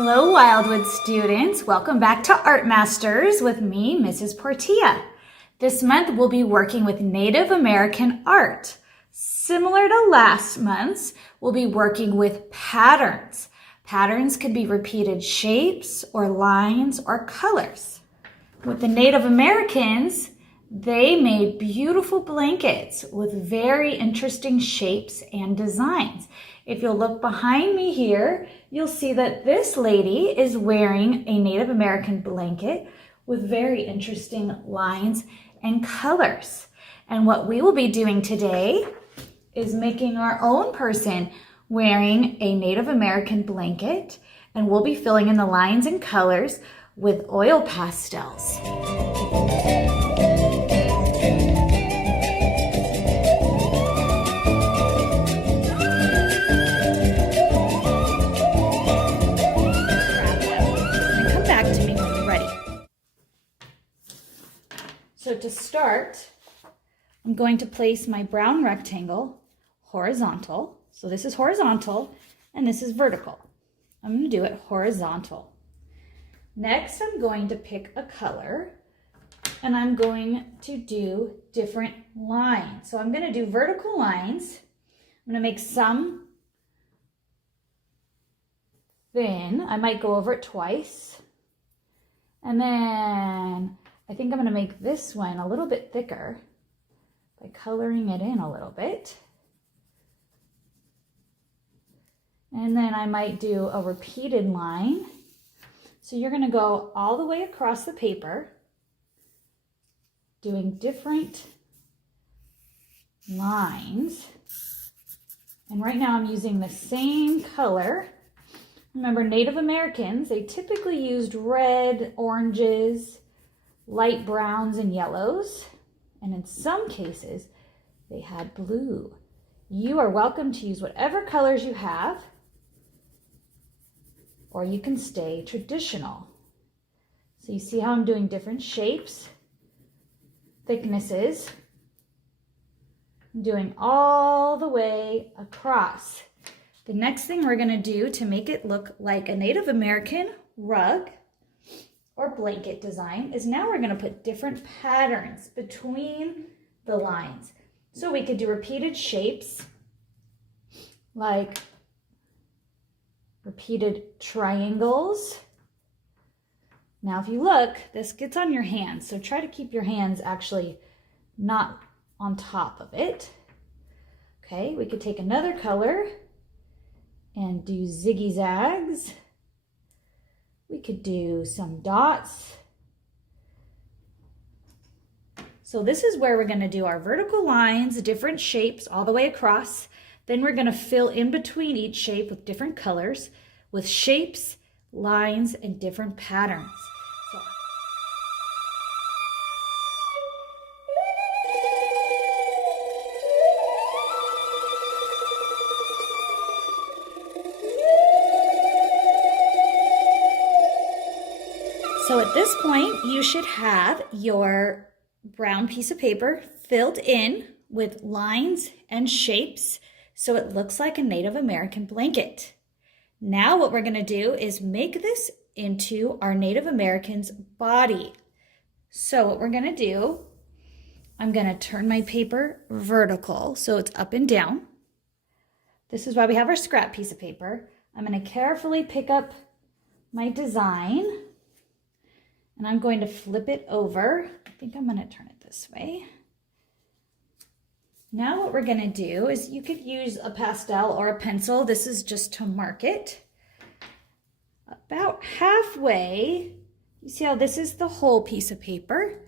Hello, Wildwood students. Welcome back to Art Masters with me, Mrs. Portilla. This month, we'll be working with Native American art. Similar to last month's, we'll be working with patterns. Patterns could be repeated shapes or lines or colors. With the Native Americans, they made beautiful blankets with very interesting shapes and designs. If you'll look behind me here, you'll see that this lady is wearing a Native American blanket with very interesting lines and colors. And what we will be doing today is making our own person wearing a Native American blanket, and we'll be filling in the lines and colors with oil pastels. So to start, I'm going to place my brown rectangle horizontal. So this is horizontal and this is vertical. I'm going to do it horizontal. Next, I'm going to pick a color and I'm going to do different lines. So I'm going to do vertical lines. I'm going to make some thin. I might go over it twice. And then I think I'm going to make this one a little bit thicker by coloring it in a little bit. And then I might do a repeated line. So you're going to go all the way across the paper, doing different lines. And right now I'm using the same color. Remember, Native Americans, they typically used red, oranges, light browns and yellows, and in some cases they had blue. You are welcome to use whatever colors you have, or you can stay traditional. So you see how I'm doing different shapes, thicknesses. I'm doing all the way across. The next thing we're going to do to make it look like a Native American rug or blanket design is now we're going to put different patterns between the lines. So we could do repeated shapes like repeated triangles. Now if you look, this gets on your hands, so try to keep your hands actually not on top of it. Okay, we could take another color and do ziggy zags. We could do some dots. So this is where we're going to do our vertical lines, different shapes all the way across. Then we're going to fill in between each shape with different colors, with shapes, lines, and different patterns. So at this point, you should have your brown piece of paper filled in with lines and shapes so it looks like a Native American blanket. Now what we're going to do is make this into our Native American's body. So what we're going to do, I'm going to turn my paper vertical so it's up and down. This is why we have our scrap piece of paper. I'm going to carefully pick up my design. And I'm going to flip it over. I think I'm going to turn it this way. Now what we're going to do is you could use a pastel or a pencil. This is just to mark it. About halfway, you see how this is the whole piece of paper?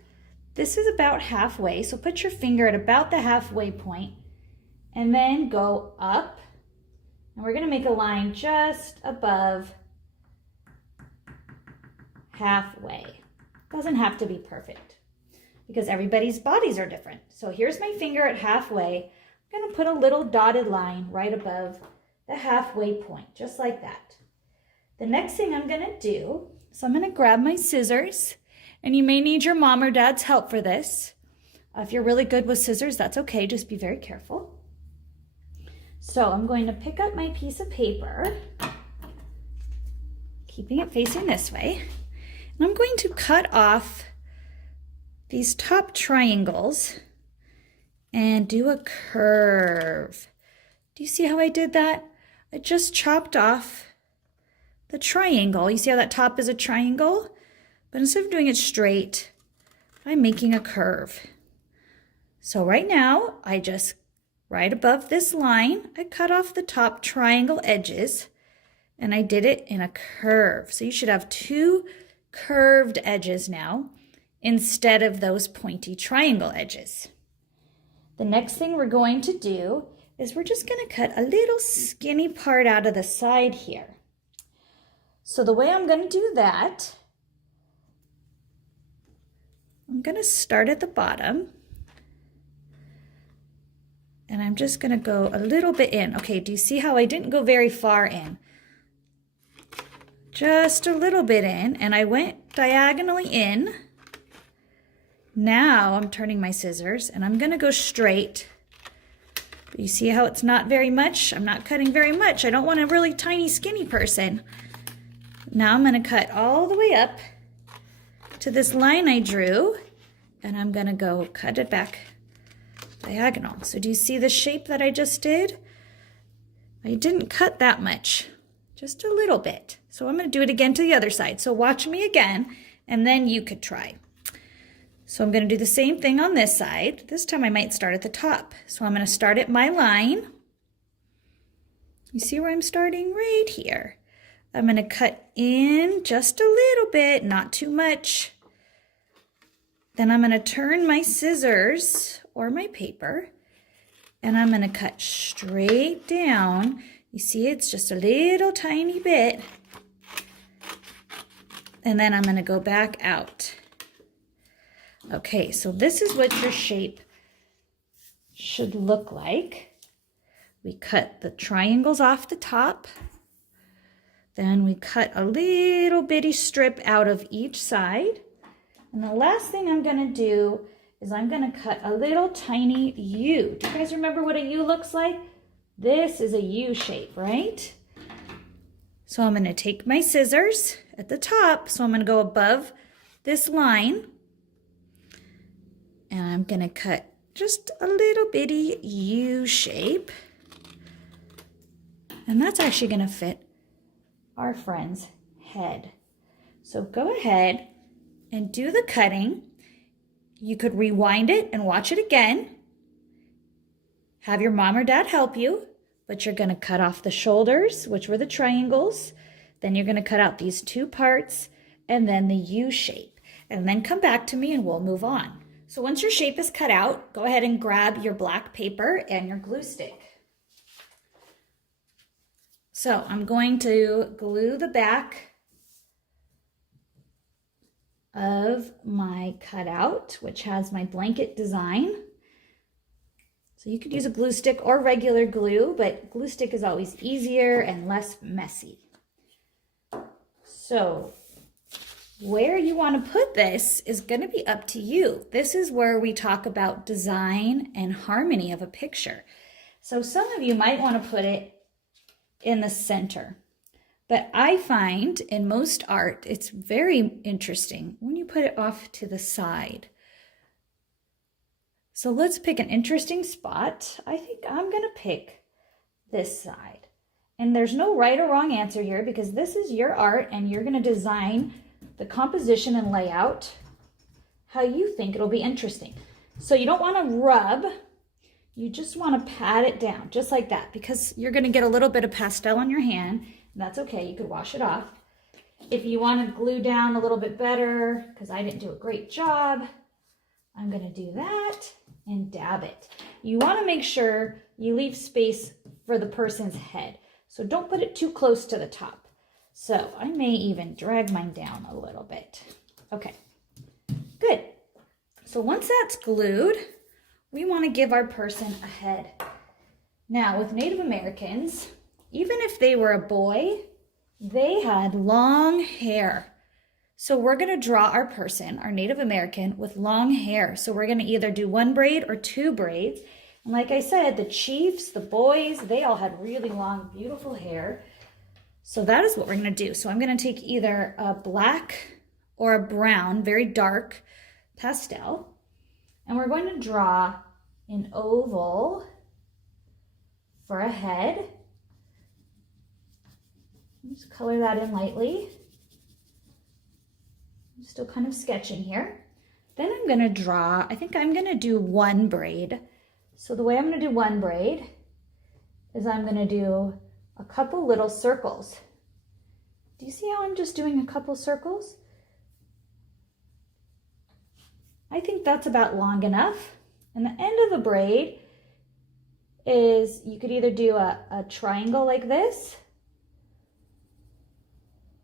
This is about halfway, so put your finger at about the halfway point and then go up. And we're going to make a line just above halfway. Doesn't have to be perfect because everybody's bodies are different. So here's my finger at halfway. I'm going to put a little dotted line right above the halfway point, just like that. The next thing I'm going to do, so I'm going to grab my scissors, and you may need your mom or dad's help for this. If you're really good with scissors, that's okay. Just be very careful. So I'm going to pick up my piece of paper, keeping it facing this way. And I'm going to cut off these top triangles and do a curve. Do you see how I did that? I just chopped off the triangle. You see how that top is a triangle? But instead of doing it straight, I'm making a curve. So right now, right above this line, I cut off the top triangle edges and I did it in a curve. So you should have two curved edges now instead of those pointy triangle edges. The next thing we're going to do is we're just going to cut a little skinny part out of the side here. So the way I'm going to do that, I'm going to start at the bottom and I'm just going to go a little bit in. Okay, do you see how I didn't go very far in? Just a little bit in, and I went diagonally in. Now I'm turning my scissors and I'm going to go straight. You see how it's not very much? I'm not cutting very much. I don't want a really tiny skinny person. Now I'm going to cut all the way up to this line I drew, and I'm going to go cut it back diagonal. So do you see the shape that I just did? I didn't cut that much, just a little bit. So I'm going to do it again to the other side. So watch me again, and then you could try. So I'm going to do the same thing on this side. This time I might start at the top. So I'm going to start at my line. You see where I'm starting? Right here. I'm going to cut in just a little bit, not too much. Then I'm going to turn my scissors or my paper, and I'm going to cut straight down. You see, it's just a little tiny bit. And then I'm going to go back out. Okay, so this is what your shape should look like. We cut the triangles off the top. Then we cut a little bitty strip out of each side. And the last thing I'm going to do is I'm going to cut a little tiny U. Do you guys remember what a U looks like? This is a U shape, right? So I'm going to take my scissors at the top. So I'm going to go above this line. And I'm going to cut just a little bitty U shape. And that's actually going to fit our friend's head. So go ahead and do the cutting. You could rewind it and watch it again. Have your mom or dad help you, but you're going to cut off the shoulders, which were the triangles. Then you're going to cut out these two parts and then the U shape. And then come back to me and we'll move on. So once your shape is cut out, go ahead and grab your black paper and your glue stick. So I'm going to glue the back of my cutout, which has my blanket design. So you could use a glue stick or regular glue, but glue stick is always easier and less messy. So where you want to put this is going to be up to you. This is where we talk about design and harmony of a picture. So some of you might want to put it in the center. But I find in most art, it's very interesting when you put it off to the side. So let's pick an interesting spot. I think I'm going to pick this side. And there's no right or wrong answer here because this is your art and you're going to design the composition and layout how you think it'll be interesting. So you don't want to rub, you just want to pat it down just like that because you're going to get a little bit of pastel on your hand. And that's okay, you could wash it off. If you want to glue down a little bit better, because I didn't do a great job, I'm going to do that and dab it. You want to make sure you leave space for the person's head. So don't put it too close to the top. So I may even drag mine down a little bit. Okay, good. So once that's glued, we want to give our person a head. Now with Native Americans, even if they were a boy, they had long hair. So we're going to draw our person, our Native American, with long hair. So we're going to either do one braid or two braids. And like I said, the chiefs, the boys, they all had really long, beautiful hair. So that is what we're going to do. So I'm going to take either a black or a brown, very dark pastel, and we're going to draw an oval for a head. Just color that in lightly. I'm still kind of sketching here. Then I'm going to draw, I think I'm going to do one braid. So the way I'm going to do one braid is I'm going to do a couple little circles. Do you see how I'm just doing a couple circles? I think that's about long enough. And the end of the braid is, you could either do a triangle like this,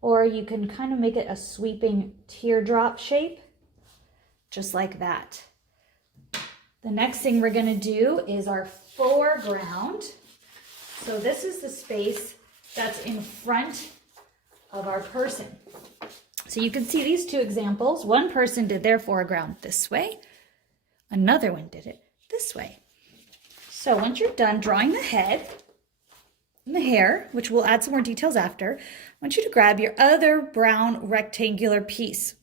or you can kind of make it a sweeping teardrop shape, just like that. The next thing we're going to do is our foreground. So this is the space that's in front of our person. So you can see these two examples. One person did their foreground this way. Another one did it this way. So once you're done drawing the head and the hair, which we'll add some more details after, I want you to grab your other brown rectangular piece.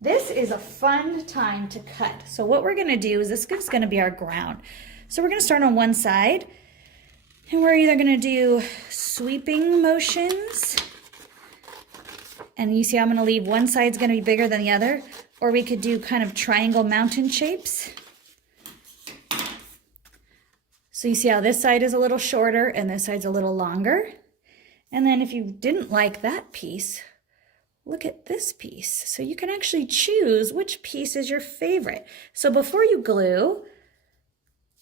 This is a fun time to cut. So what we're going to do is this is going to be our ground. So we're going to start on one side, and we're either going to do sweeping motions, and you see I'm going to leave one side's going to be bigger than the other, or we could do kind of triangle mountain shapes. So you see how this side is a little shorter and this side's a little longer. And then if you didn't like that piece, look at this piece. So you can actually choose which piece is your favorite. So before you glue,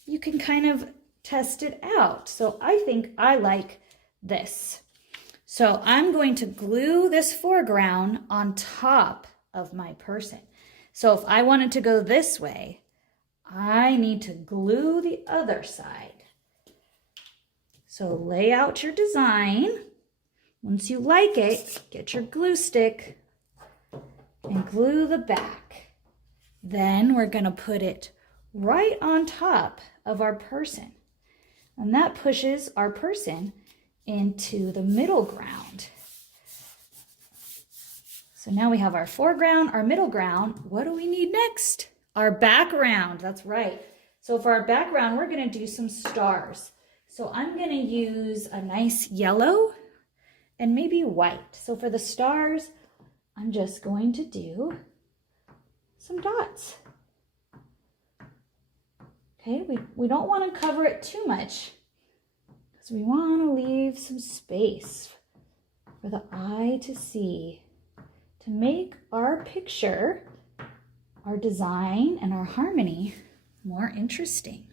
you can kind of test it out. So I think I like this. So I'm going to glue this foreground on top of my person. So if I wanted to go this way, I need to glue the other side. So lay out your design. Once you like it, get your glue stick and glue the back. Then we're going to put it right on top of our person. And that pushes our person into the middle ground. So now we have our foreground, our middle ground. What do we need next? Our background, that's right. So for our background, we're gonna do some stars. So I'm gonna use a nice yellow and maybe white. So for the stars, I'm just going to do some dots. Okay, we don't wanna cover it too much because we wanna leave some space for the eye to see, to make our picture, our design, and our harmony more interesting.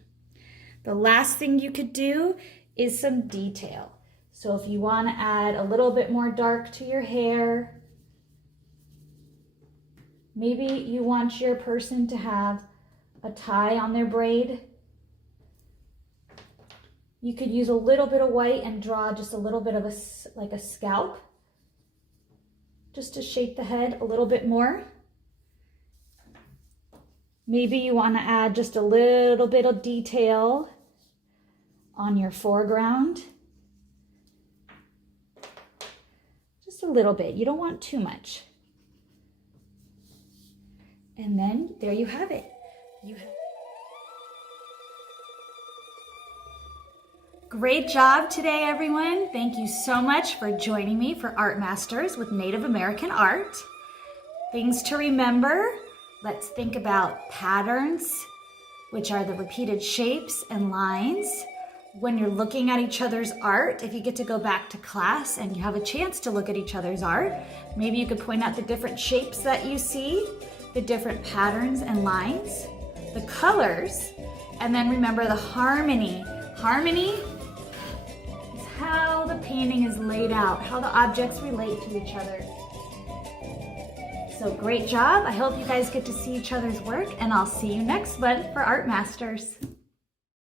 The last thing you could do is some detail. So if you want to add a little bit more dark to your hair, maybe you want your person to have a tie on their braid, you could use a little bit of white and draw just a little bit of like a scalp, just to shape the head a little bit more. Maybe you want to add just a little bit of detail on your foreground. Just a little bit. You don't want too much. And then there you have it. Great job today, everyone. Thank you so much for joining me for Art Masters with Native American Art. Things to remember. Let's think about patterns, which are the repeated shapes and lines. When you're looking at each other's art, if you get to go back to class and you have a chance to look at each other's art, maybe you could point out the different shapes that you see, the different patterns and lines, the colors, and then remember the harmony. Harmony is how the painting is laid out, how the objects relate to each other. So great job. I hope you guys get to see each other's work, and I'll see you next month for Art Masters.